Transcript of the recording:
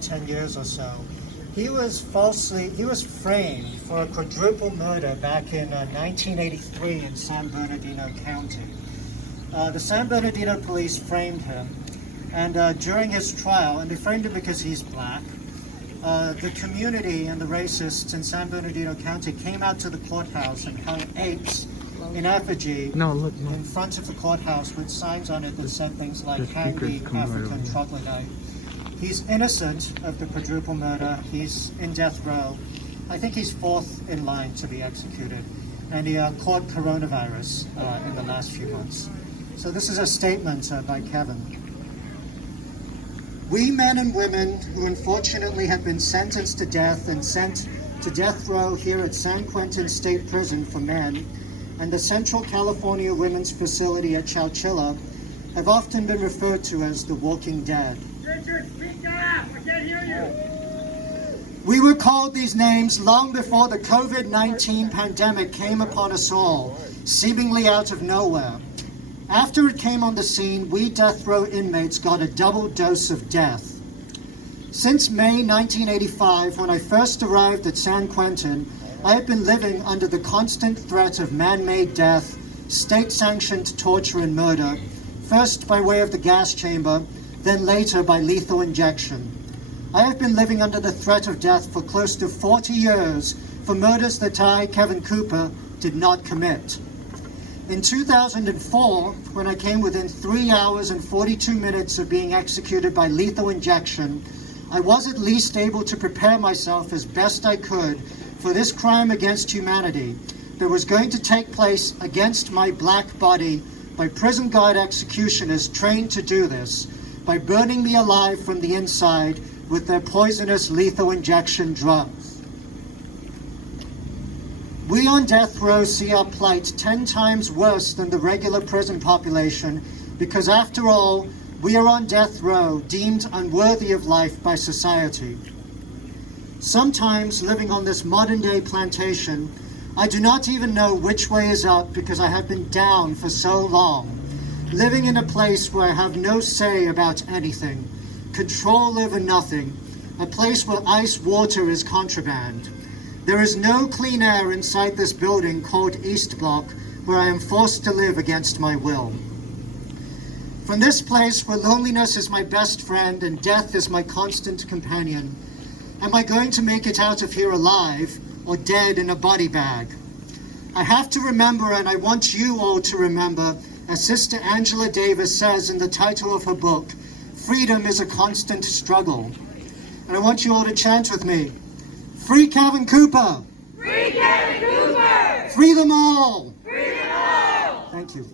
10 years or so. He was framed for a quadruple murder back in 1983 in San Bernardino County. The San Bernardino police framed him, and during his trial, and they framed him because he's black, the community and the racists in San Bernardino County came out to the courthouse and hung apes in effigy in front of the courthouse with signs on it that said things like "Hang the African troglodyte." He's innocent of the quadruple murder. He's in death row. I think he's fourth in line to be executed, and he caught coronavirus in the last few months. So this is a statement by Kevin. We men and women who unfortunately have been sentenced to death and sent to death row here at San Quentin State Prison for Men and the Central California Women's Facility at Chowchilla have often been referred to as the Walking Dead. Richard, speak up! I can't hear you! We were called these names long before the COVID-19 pandemic came upon us all, seemingly out of nowhere. After it came on the scene, we death row inmates got a double dose of death. Since May 1985, when I first arrived at San Quentin, I have been living under the constant threat of man-made death, state-sanctioned torture and murder, first by way of the gas chamber, then later by lethal injection. I have been living under the threat of death for close to 40 years for murders that I, Kevin Cooper, did not commit. In 2004, when I came within 3 hours and 42 minutes of being executed by lethal injection, I was at least able to prepare myself as best I could for this crime against humanity that was going to take place against my black body by prison guard executioners trained to do this, by burning me alive from the inside with their poisonous lethal injection drugs. We on death row see our plight 10 times worse than the regular prison population because, after all, we are on death row, deemed unworthy of life by society. Sometimes, living on this modern-day plantation, I do not even know which way is up because I have been down for so long, living in a place where I have no say about anything, control over nothing, a place where ice water is contraband. There is no clean air inside this building called East Block, where I am forced to live against my will. From this place where loneliness is my best friend and death is my constant companion, am I going to make it out of here alive or dead in a body bag? I have to remember, and I want you all to remember, as Sister Angela Davis says in the title of her book, freedom is a constant struggle. And I want you all to chant with me, free Kevin Cooper! Free Kevin Cooper! Free them all! Free them all! Thank you.